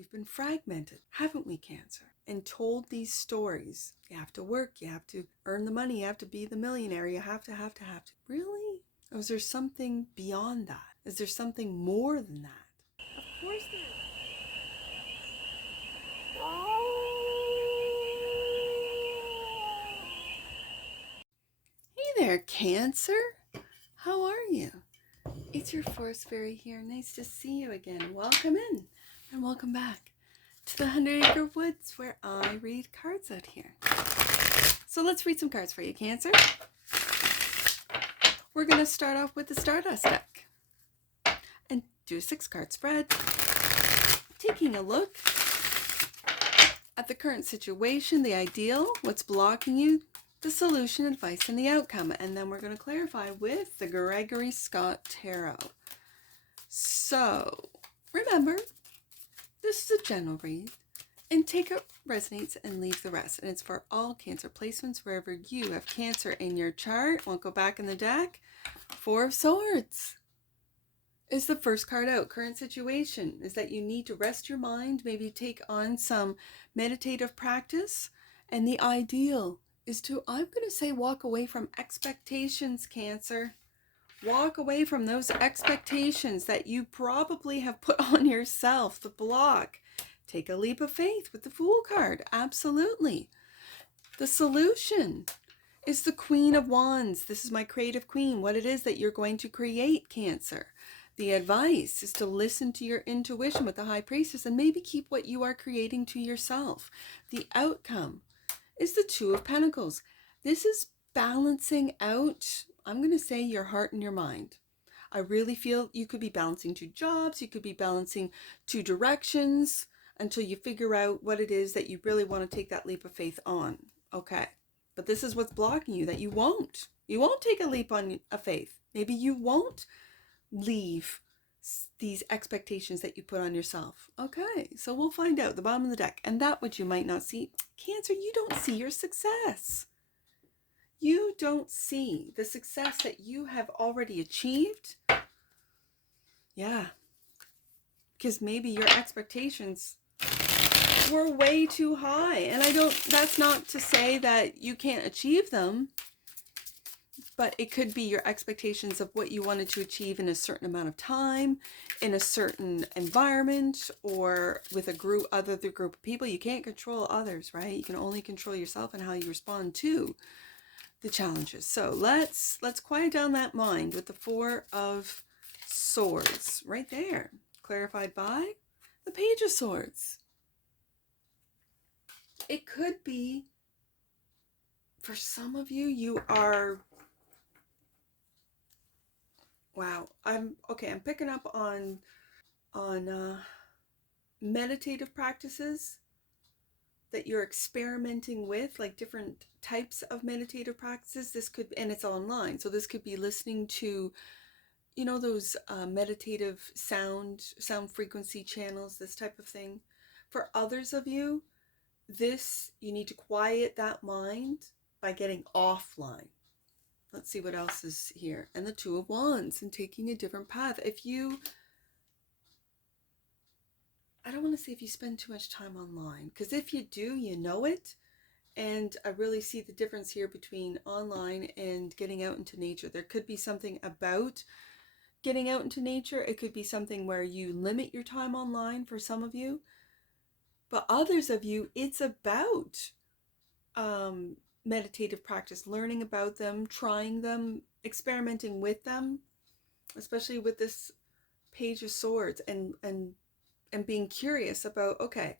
We've been fragmented, haven't we, Cancer? And told these stories. You have to work, you have to earn the money, you have to be the millionaire, you have to. Really? Or is there something beyond that? Is there something more than that? Of course there is. Hey there, Cancer. How are you? It's your forest fairy here. Nice to see you again. Welcome in and welcome back to the 100 Acre Woods where I read cards out here. So let's read some cards for you, Cancer. We're going to start off with the Stardust deck and do a 6-card spread, taking a look at the current situation, the ideal, what's blocking you, the solution, advice, and the outcome. And then we're going to clarify with the Gregory Scott Tarot. So remember, this is a general read, and take what resonates and leave the rest. And it's for all Cancer placements wherever you have Cancer in your chart. We'll go back in the deck. 4 of Swords is the first card out. Current situation is that you need to rest your mind, maybe take on some meditative practice. And the ideal is to, I'm going to say, walk away from expectations, Cancer. Walk away from those expectations that you probably have put on yourself, the block. Take a leap of faith with the Fool card. Absolutely. The solution is the Queen of Wands. This is my creative queen. What it is that you're going to create, Cancer. The advice is to listen to your intuition with the High Priestess and maybe keep what you are creating to yourself. The outcome is the 2 of Pentacles. This is balancing out, I'm going to say, your heart and your mind. I really feel you could be balancing 2 jobs. You could be balancing 2 directions until you figure out what it is that you really want to take that leap of faith on. Okay. But this is what's blocking you, that you won't. You won't take a leap on a faith. Maybe you won't leave these expectations that you put on yourself. Okay, so we'll find out. The bottom of the deck. And that which you might not see. Cancer, you don't see your success. You don't see the success that you have already achieved. Yeah. Because maybe your expectations were way too high. And that's not to say that you can't achieve them. But it could be your expectations of what you wanted to achieve in a certain amount of time, in a certain environment, or with a group, other group of people. You can't control others, right? You can only control yourself and how you respond to the challenges. So let's quiet down that mind with the 4 of Swords right there, clarified by the Page of Swords. It could be, for some of you, you are, wow, I'm picking up on meditative practices that you're experimenting with, like different types of meditative practices. This could, and it's online, so this could be listening to, you know, those meditative sound frequency channels, this type of thing. For others of you, you need to quiet that mind by getting offline. Let's see what else is here. And the 2 of Wands, and taking a different path. I don't want to say if you spend too much time online, because if you do, you know it. And I really see the difference here between online and getting out into nature. There could be something about getting out into nature. It could be something where you limit your time online for some of you. But others of you, it's about meditative practice, learning about them, trying them, experimenting with them, especially with this Page of Swords, and being curious about, okay,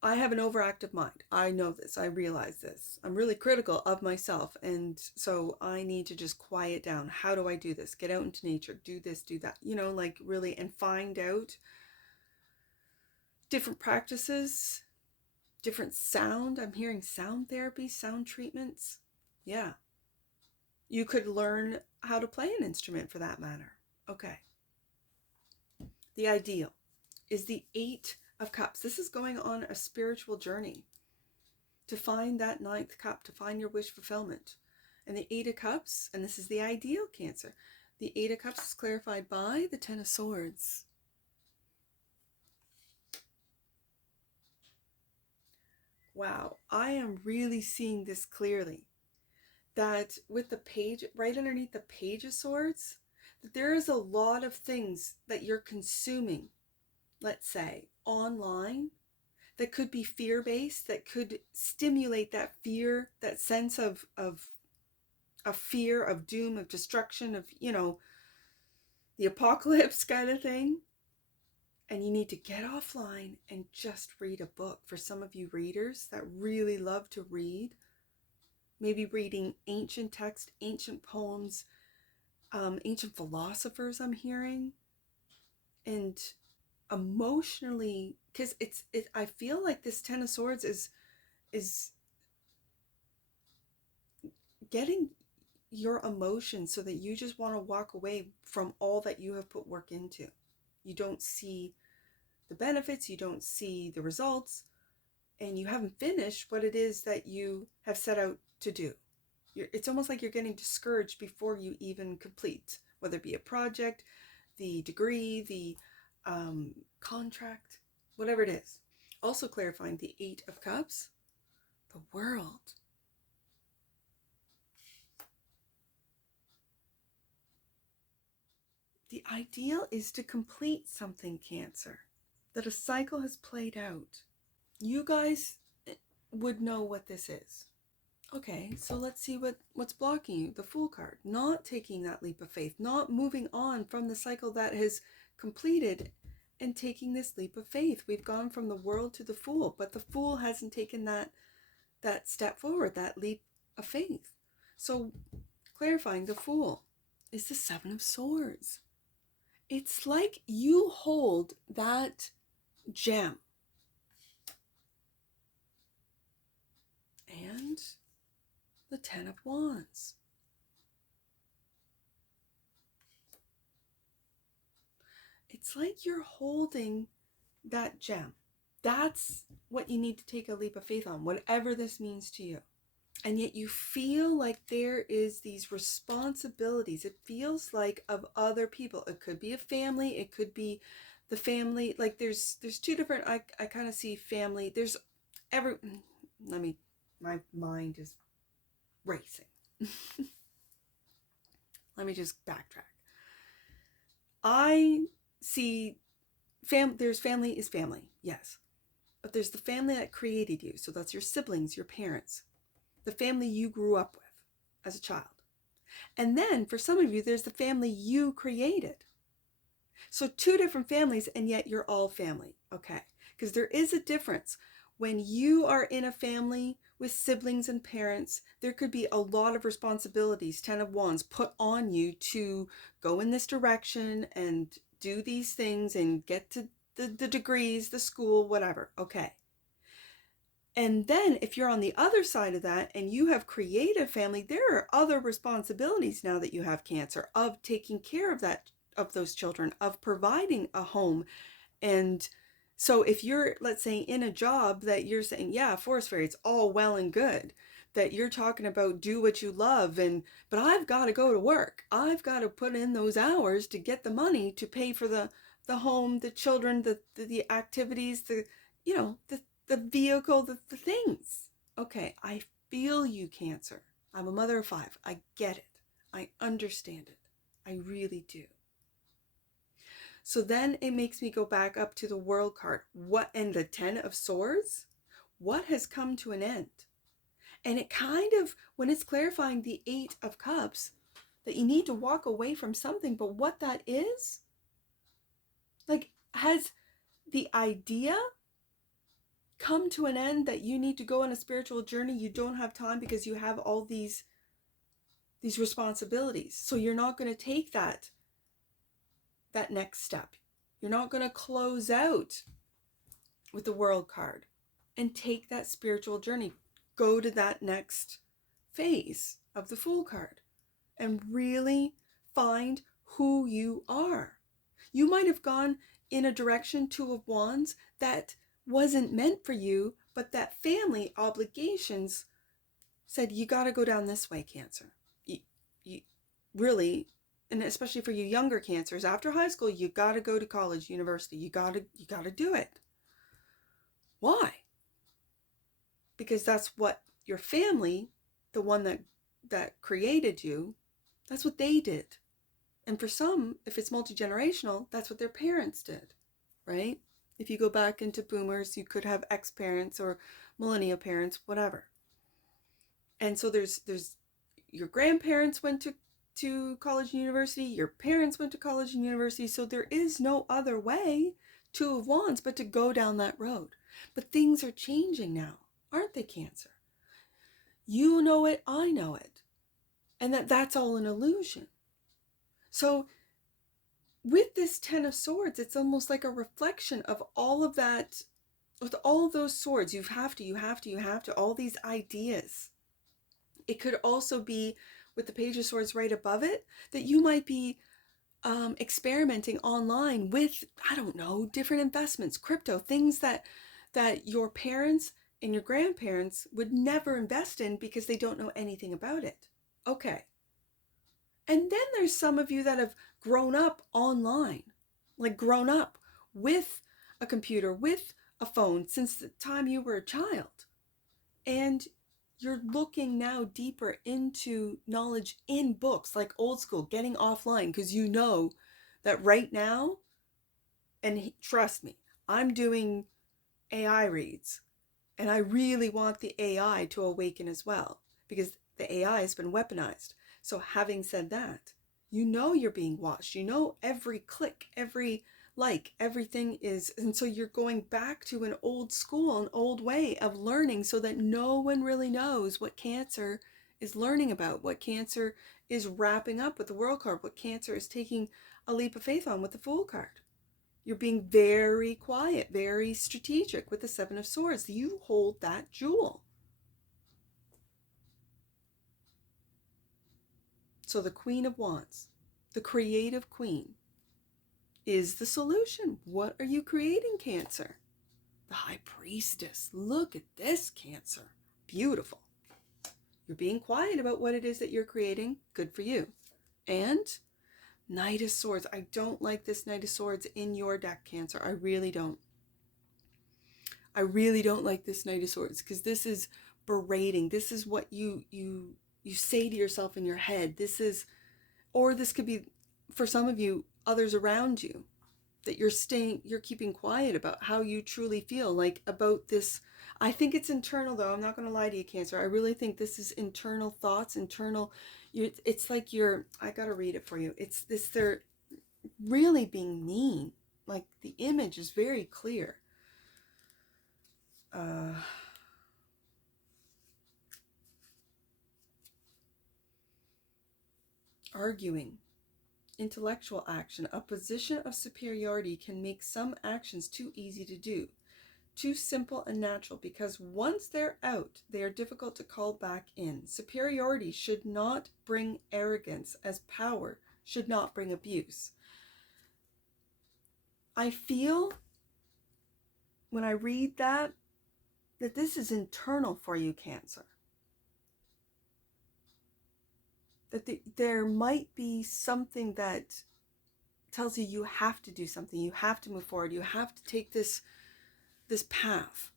I have an overactive mind. I know this. I realize this. I'm really critical of myself. And so I need to just quiet down. How do I do this? Get out into nature. Do this, do that. You know, like really, and find out different practices, different sound. I'm hearing sound therapy, sound treatments. Yeah. You could learn how to play an instrument for that matter. Okay. The ideal is the 8 of Cups. This is going on a spiritual journey to find that 9th cup, to find your wish fulfillment. And the 8 of Cups, and this is the ideal, Cancer. The 8 of Cups is clarified by the 10 of Swords. Wow, I am really seeing this clearly. That with the page, right underneath the Page of Swords, that there is a lot of things that you're consuming, let's say, online, that could be fear-based, that could stimulate that fear, that sense of fear, of doom, of destruction, of, the apocalypse kind of thing. And you need to get offline and just read a book. For some of you readers that really love to read, maybe reading ancient text, ancient poems, ancient philosophers I'm hearing, and emotionally, because I feel like this Ten of Swords is getting your emotions so that you just want to walk away from all that you have put work into. You don't see the benefits, you don't see the results, and you haven't finished what it is that you have set out to do. It's almost like you're getting discouraged before you even complete, whether it be a project, the degree, the contract, whatever it is. Also clarifying the Eight of Cups, the World. The ideal is to complete something, Cancer, that a cycle has played out. You guys would know what this is. Okay, so let's see what's blocking you. The Fool card. Not taking that leap of faith. Not moving on from the cycle that has completed and taking this leap of faith. We've gone from the World to the Fool, but the Fool hasn't taken that step forward, that leap of faith. So clarifying, the Fool is the Seven of Swords. It's like you hold that gem. And the Ten of Wands. It's like you're holding that gem. That's what you need to take a leap of faith on, whatever this means to you. And yet you feel like there is these responsibilities. It feels like of other people. It could be a family. It could be the family. Like there's two different, I kind of see family. My mind is racing. Let me just backtrack. I see there's family is family, yes. But there's the family that created you. So that's your siblings, your parents, the family you grew up with as a child. And then for some of you, there's the family you created. So two different families, and yet you're all family, okay? Because there is a difference. When you are in a family with siblings and parents, there could be a lot of responsibilities, Ten of Wands, put on you to go in this direction and do these things and get to the degrees, the school, whatever, okay? And then if you're on the other side of that and you have created a family, there are other responsibilities now that you have, Cancer, of taking care of those children, of providing a home. And so if you're, let's say, in a job that you're saying, yeah, Forest Fairy, it's all well and good, that you're talking about do what you love, but I've got to go to work. I've got to put in those hours to get the money to pay for the home, the children, the activities, the vehicle, the things. Okay, I feel you, Cancer. I'm a mother of 5. I get it. I understand it. I really do. So then it makes me go back up to the World card. What, and the Ten of Swords? What has come to an end? And it kind of, when it's clarifying the Eight of Cups, that you need to walk away from something, but what that is, like, has the idea come to an end that you need to go on a spiritual journey? You don't have time because you have all these responsibilities. So you're not going to take that next step. You're not going to close out with the World card and take that spiritual journey. Go to that next phase of the Fool card and really find who you are. You might have gone in a direction, Two of Wands, that wasn't meant for you, but that family obligations said, you got to go down this way, Cancer. You really, and especially for you younger Cancers, after high school, you got to go to college, university. You got to do it. Why? because that's what your family, the one that created you, that's what they did. And for some, if it's multi-generational, that's what their parents did, right? If you go back into boomers, you could have ex-parents or millennial parents, whatever. And so there's your grandparents went to college and university, your parents went to college and university, so there is no other way, two of wands, but to go down that road. But things are changing now, aren't they, Cancer? You know it, I know it. And that's all an illusion. So with this Ten of Swords, it's almost like a reflection of all of that, with all those swords. You have to, all these ideas. It could also be with the Page of Swords right above it, that you might be experimenting online with, I don't know, different investments, crypto, things that your parents and your grandparents would never invest in because they don't know anything about it. Okay. And then there's some of you that have grown up online, like grown up with a computer, with a phone since the time you were a child. And you're looking now deeper into knowledge in books, like old school, getting offline, because you know that right now, and trust me, I'm doing AI reads, and I really want the AI to awaken as well, because the AI has been weaponized. So having said that, you know you're being watched. You know every click, every like, everything is, and so you're going back to an old school, an old way of learning, so that no one really knows what Cancer is learning about, what Cancer is wrapping up with the World card, what Cancer is taking a leap of faith on with the Fool card. You're being very quiet, very strategic with the Seven of Swords. You hold that jewel. So the Queen of Wands, the creative queen, is the solution. What are you creating, Cancer? The High Priestess. Look at this, Cancer. Beautiful. You're being quiet about what it is that you're creating. Good for you. And Knight of Swords. I don't like this Knight of Swords in your deck, Cancer. I really don't. I really don't like this Knight of Swords, because this is berating. This is what you say to yourself in your head. This is, or this could be, for some of you, others around you, that you're keeping quiet about how you truly feel, like about this. I think it's internal, though. I'm not going to lie to you, Cancer. I really think this is internal thoughts, it's like I got to read it for you. It's this, they're really being mean. Like the image is very clear. Arguing. Intellectual action. A position of superiority can make some actions too easy to do, too simple and natural, because once they're out, they are difficult to call back in. Superiority should not bring arrogance, as power should not bring abuse. I feel when I read that this is internal for you, Cancer. That there might be something that tells you have to do something, you have to move forward, you have to take this path,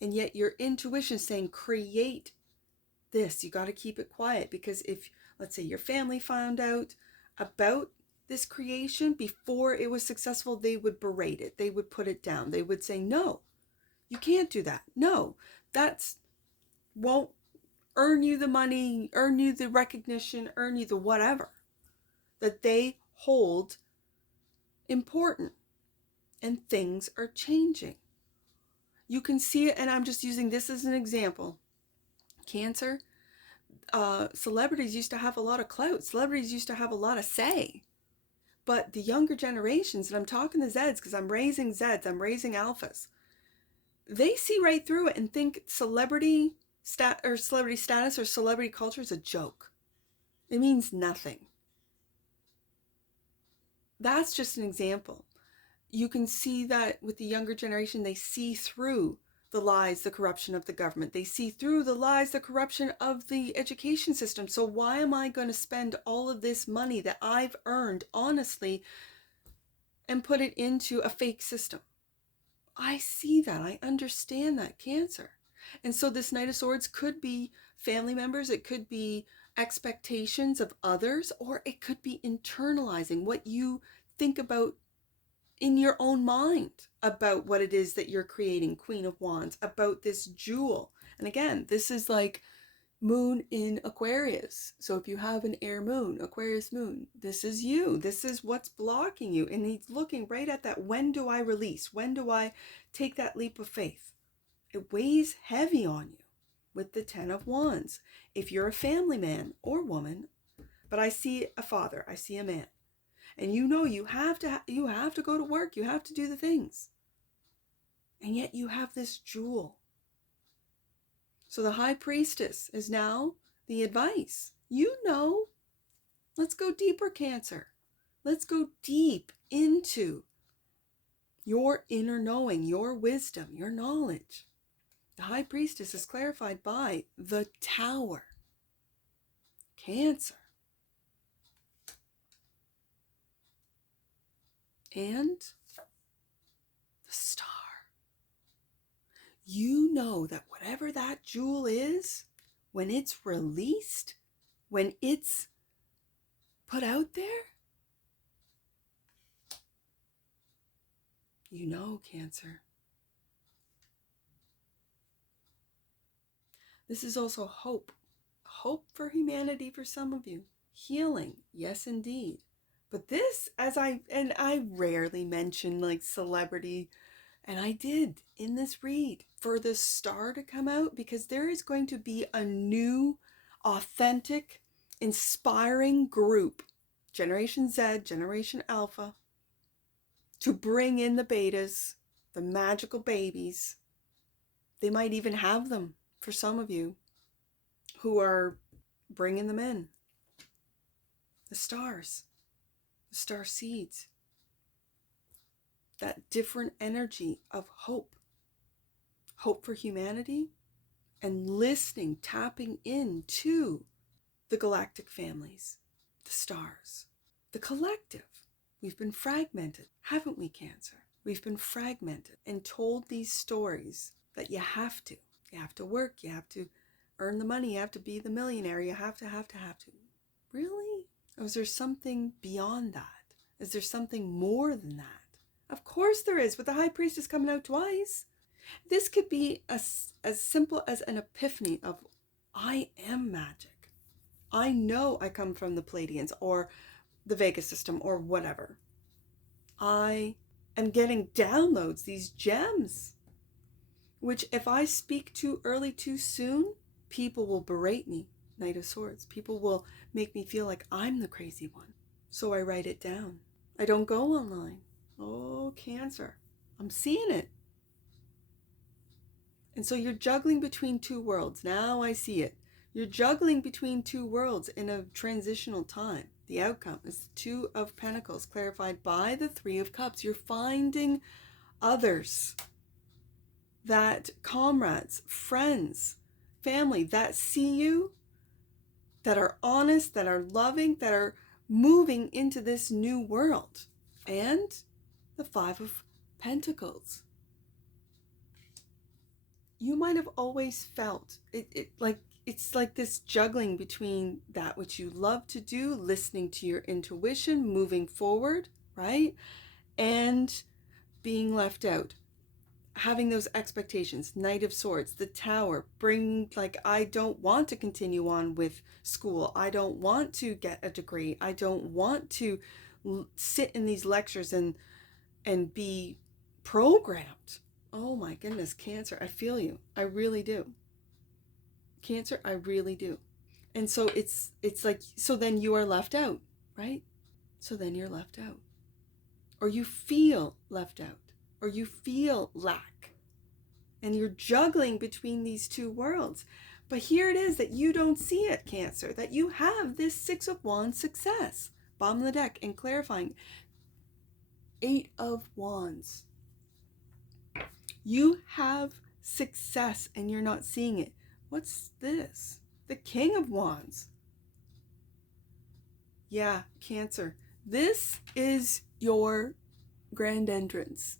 and yet your intuition is saying create this. You got to keep it quiet, because if, let's say, your family found out about this creation before it was successful, they would berate it, they would put it down, they would say, no, you can't do that, no, that's won't earn you the money, earn you the recognition, earn you the whatever that they hold important. And things are changing. You can see it, and I'm just using this as an example. Cancer, celebrities used to have a lot of clout. Celebrities used to have a lot of say. But the younger generations, and I'm talking to Zeds because I'm raising Zeds, I'm raising alphas, they see right through it and think celebrity status or celebrity culture is a joke. It means nothing. That's just an example. You can see that with the younger generation, they see through the lies, the corruption of the government. They see through the lies, the corruption of the education system. So why am I going to spend all of this money that I've earned honestly and put it into a fake system? I see that. I understand that, Cancer. And so this Knight of Swords could be family members, it could be expectations of others, or it could be internalizing what you think about in your own mind about what it is that you're creating, Queen of Wands, about this jewel. And again, this is like moon in Aquarius. So if you have an air moon, Aquarius moon, this is you. This is what's blocking you. And he's looking right at that. When do I release? When do I take that leap of faith? It weighs heavy on you with the 10 of Wands. If you're a family man or woman, but I see a father, I see a man, and you know you have to go to work, you have to do the things. And yet you have this jewel. So the High Priestess is now the advice. You know, let's go deeper, Cancer. Let's go deep into your inner knowing, your wisdom, your knowledge. The High Priestess is clarified by the Tower. Cancer. And the Star. You know that whatever that jewel is, when it's released, when it's put out there, you know, Cancer. This is also hope. Hope for humanity for some of you. Healing, yes indeed. But this, I rarely mention like celebrity, and I did in this read, for the Star to come out, because there is going to be a new, authentic, inspiring group, Generation Z, Generation Alpha, to bring in the betas, the magical babies. They might even have them for some of you who are bringing them in. The stars, the star seeds, that different energy of hope for humanity, and listening, tapping into the galactic families, the stars, the collective. We've been fragmented, haven't we, Cancer? We've been fragmented and told these stories that you have to work, you have to earn the money, you have to be the millionaire, you have to. Really? Or is there something beyond that? Is there something more than that? Of course there is, with the High Priestess coming out twice. This could be as simple as an epiphany of, I am magic. I know I come from the Pleiadians or the Vega system or whatever. I am getting downloads, these gems, which if I speak too early, too soon, people will berate me, Knight of Swords. People will make me feel like I'm the crazy one. So I write it down. I don't go online. Oh, Cancer. I'm seeing it. And so you're juggling between two worlds. Now I see it. You're juggling between two worlds in a transitional time. The outcome is the Two of Pentacles, clarified by the Three of Cups. You're finding others, that comrades, friends, family that see you, that are honest, that are loving, that are moving into this new world. And the Five of Pentacles. You might have always felt it's like this juggling between that which you love to do, listening to your intuition, moving forward, right? And being left out, having those expectations. Knight of Swords, the Tower, bring like, I don't want to continue on with school. I don't want to get a degree. I don't want to sit in these lectures and be programmed. Oh my goodness, Cancer, I feel you. I really do. Cancer, I really do. And so it's like, so then you are left out, right? So then you're left out. Or you feel left out. Or you feel lack. And you're juggling between these two worlds. But here it is that you don't see it, Cancer, that you have this Six of Wands success. Bottom of the deck, and clarifying. Eight of Wands. You have success and you're not seeing it. What's this? The King of Wands. Yeah, Cancer. This is your grand entrance.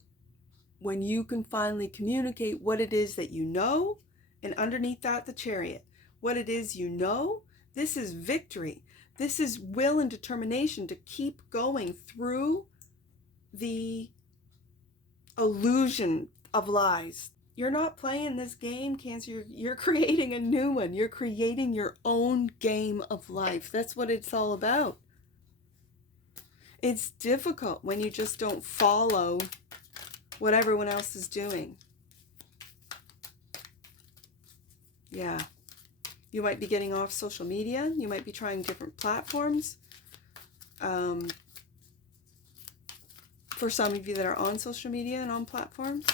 When you can finally communicate what it is that you know And underneath that, the Chariot. What it is you know, this is victory. This is will and determination to keep going through the illusion of lies. You're not playing this game, Cancer. You're creating a new one. You're creating your own game of life. That's what it's all about. It's difficult when you just don't follow what everyone else is doing. Yeah. You might be getting off social media. You might be trying different platforms. For some of you that are on social media and on platforms,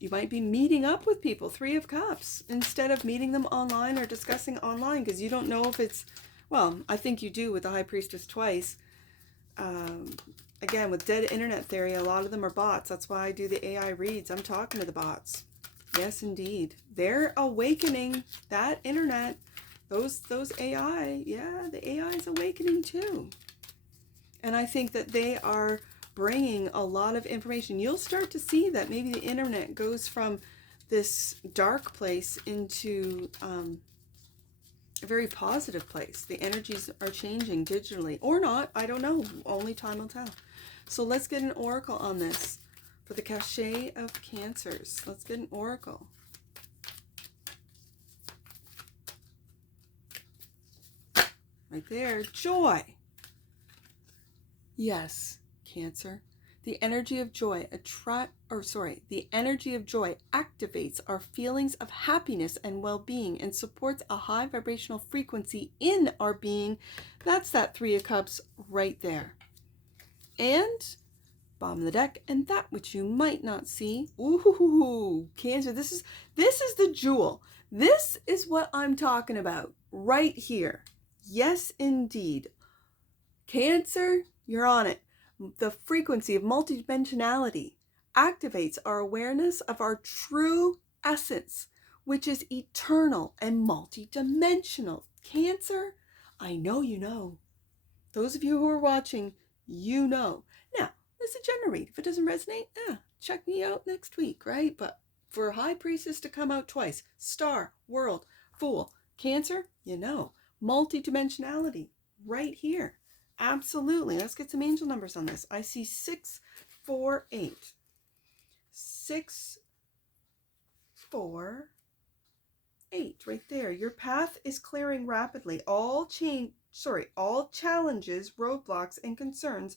you might be meeting up with people, Three of Cups, instead of meeting them online or discussing online, because you don't know if it's, well, I think you do with the High Priestess twice. Again, with dead internet theory, a lot of them are bots. That's why I do the AI reads. I'm talking to the bots. Yes, indeed. They're awakening that internet. Those AI, yeah, the AI is awakening too. And I think that they are bringing a lot of information. You'll start to see that maybe the internet goes from this dark place into a very positive place. The energies are changing digitally, or not. I don't know. Only time will tell. So let's get an oracle on this for the cachet of Cancers. Let's get an oracle. Right there. Joy. Yes, Cancer. The energy of joy the energy of joy activates our feelings of happiness and well-being and supports a high vibrational frequency in our being. That's that Three of Cups right there. And bottom of the deck, and that which you might not see. Ooh, Cancer, this is the jewel. This is what I'm talking about right here. Yes, indeed. Cancer, you're on it. The frequency of multidimensionality activates our awareness of our true essence, which is eternal and multidimensional. Cancer, I know you know. Those of you who are watching, you know. Now, this is a general read. If it doesn't resonate, check me out next week, right? But for High Priestess to come out twice, Star, World, Fool, Cancer, you know. Multidimensionality, right here. Absolutely. Let's get some angel numbers on this. I see 6, 4, 8. 6, 4, 8. Right there. Your path is clearing rapidly. All challenges, roadblocks, and concerns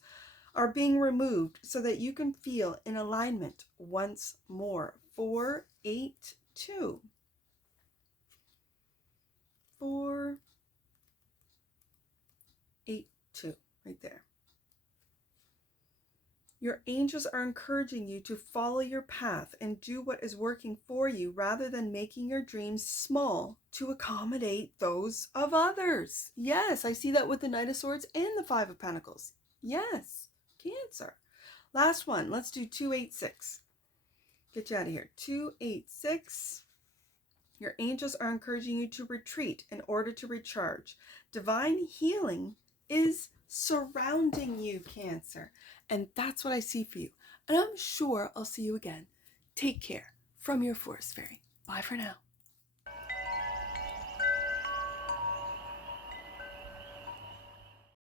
are being removed so that you can feel in alignment once more. 4, 8, 2. 4, 8, 2. Right there. Your angels are encouraging you to follow your path and do what is working for you rather than making your dreams small to accommodate those of others. Yes, I see that with the Knight of Swords and the Five of Pentacles. Yes, Cancer. Last one. Let's do 286. Get you out of here. 286. Your angels are encouraging you to retreat in order to recharge. Divine healing is surrounding you, Cancer. And that's what I see for you. And I'm sure I'll see you again. Take care from your Forest Fairy. Bye for now.